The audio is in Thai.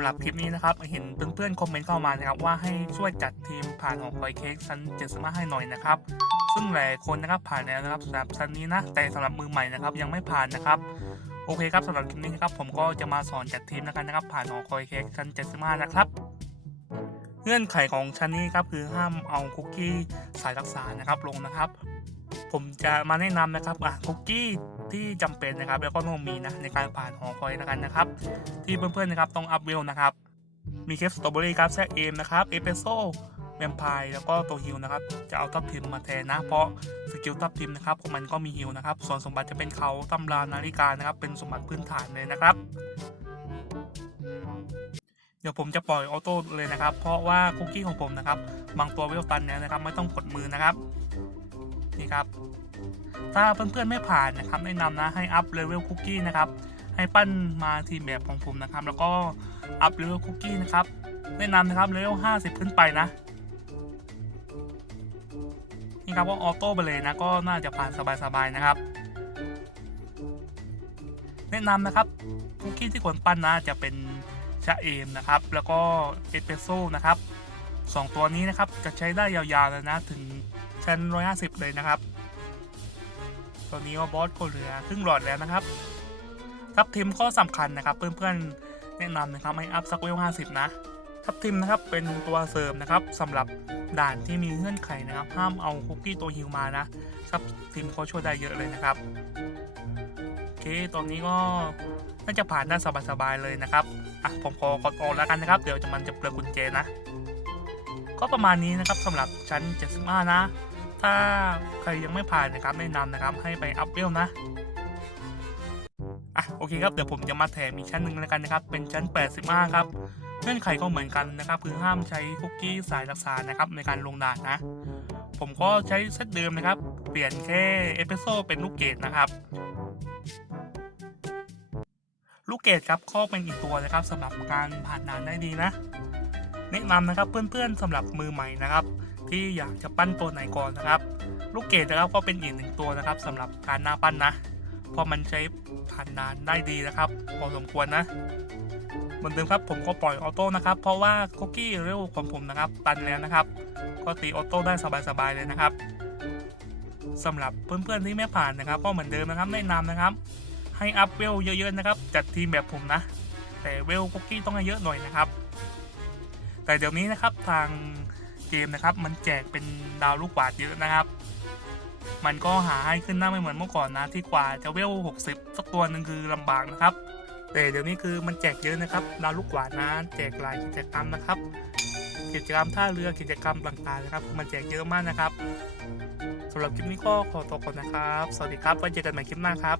สำหรับคลิปนี้นะครับ เห็นเพื่อนๆคอมเมนต์เข้ามานะครับว่าให้ช่วยจัดทีมผ่านของคอยเค้กชั้น75ให้หน่อยนะครับ ซึ่งหลายคนนะครับผ่านแล้วนะครับสำหรับชั้นนี้นะ แต่สำหรับมือใหม่นะครับยังไม่ผ่านนะครับโอเคครับสำหรับคลิปนี้นะครับผมก็จะมาสอนจัดทีมนะครับนะครับ ผ่านของคอยเค้กชั้น75นะครับ เงื่อนไขของชั้นนี้ครับคือห้ามเอาคุกกี้สายรักษานะครับลงนะครับ ผมจะมาแนะนำนะครับอะคุกกี้ที่จำเป็นนะครับ แล้วก็ต้องมีนะในการผ่านหอคอยแล้วกันนะครับ ที่เพื่อนๆนะครับต้องอัพเวลนะครับ มีเคฟสตรอเบอรี่ครับแซกเอมนะครับเอสเปโซ่แวมไพร์แล้วก็ตัวฮิลนะครับ จะเอาทับทิมมาแทนนะ เพราะสกิลทับทิมนะครับของมันก็มีฮิลนะครับ ส่วนสมบัติจะเป็นเขาตำรานาฬิกานะครับ เป็นสมบัติพื้นฐานเลยนะครับ เดี๋ยวผมจะปล่อยออโต้เลยนะครับ เพราะว่าคุกกี้ของผมนะครับ บางตัวเวลตันเนี่ยนะครับ ไม่ต้องกดมือนะครับ นี่ครับ ถ้าเพื่อนๆไม่ผ่านนะครับแนะนำนะให้อัพเลเวลคุกกี้นะครับ ให้ปั้นมาทีมแบบของผมนะครับ แล้วก็อัพเลเวลคุกกี้นะครับ แนะนำนะครับเลเวล50 ขึ้นไปนะ นี่ครับว่าออโต้ไปเลยนะ ก็น่าจะผ่านสบายๆนะครับ แนะนำนะครับคุกกี้ที่ควรปั้นนะจะเป็น ชาเอมนะครับแล้วก็เอสเปรสโซ่นะครับสองตัวนี้นะครับจะใช้ได้ยาวๆเลยนะถึงชั้น 150 เลยนะครับตอนนี้ว่าบอสก็เหลือครึ่งหลอดแล้วนะครับทับทิมก็สำคัญนะครับ เพื่อนๆแนะนำนะครับให้อัพสักเวล 50 นะทับทิมนะครับเป็นตัวเสริมนะครับสำหรับด่านที่มีเงื่อนไขนะครับ ห้ามเอาคุกกี้ตัวฮิวมานะทับทิมเขาช่วยได้เยอะเลยนะครับ ตอนนี้ก็น่าจะผ่านได้สบายๆเลยนะครับ อะ ผมขอกดออกแล้วกันนะครับ เดี๋ยวจะมันจะเปลือกุญแจนะ ก็ประมาณนี้นะครับสำหรับชั้น 75 นะ ถ้าใครยังไม่ผ่านนะครับแนะนำนะครับให้ไปอัพเวลนะ อะ โอเคครับ เดี๋ยวผมจะมาแถมอีกชั้นหนึ่งแล้วกันนะครับ เป็นชั้น 85 ครับเงื่อนไขก็เหมือนกันนะครับ คือห้ามใช้คุกกี้สายรักษานะครับในการลงด่านนะ ผมก็ใช้เซตเดิมนะครับ เปลี่ยนแค่เอสเปรสโซ่เป็นลูกเกดนะครับ ลูกเกดครับก็เป็นอีกตัวนะครับสำหรับการผ่านด่านได้ดีนะ แนะนำนะครับเพื่อนๆสำหรับมือใหม่นะครับ ที่อยากจะปั้นตัวไหนก่อนนะครับ ลูกเกดนะครับก็เป็นอีกหนึ่งตัวนะครับสำหรับการหน้าปั้นนะเพราะมันใช้ผ่านนานได้ดีนะครับพอสมควรนะเหมือนเดิมครับผมก็ปล่อยออโต้นะครับ เพราะว่าคุกกี้เร็วของผมนะครับตันแล้วนะครับ ก็ตีออโต้ได้สบายๆเลยนะครับสำหรับเพื่อนๆที่ไม่ผ่านนะครับ ก็เหมือนเดิมนะครับแนะนำนะครับ ให้อัพเวลเยอะๆนะครับ จัดทีมแบบผมนะ แต่เวลคุกกี้ต้องให้เยอะหน่อยนะครับ แต่เดี๋ยวนี้นะครับทางเกมนะครับ มันแจกเป็นดาวลูกกวาดเยอะนะครับ มันก็หาให้ขึ้นหน้าไม่เหมือนเมื่อก่อนนะที่กว่าจะเวล 60 สักตัวหนึ่งคือลำบากนะครับ แต่เดี๋ยวนี้คือมันแจกเยอะนะครับ ดาวลูกกวาดนะแจกหลายกิจกรรมนะครับ กิจกรรมท่าเรือกิจกรรมต่างๆนะครับ มันแจกเยอะมากนะครับสำหรับคลิปนี้ก็ขอตัวก่อนนะครับ สวัสดีครับ ไว้เจอกันใหม่คลิปหน้าครับ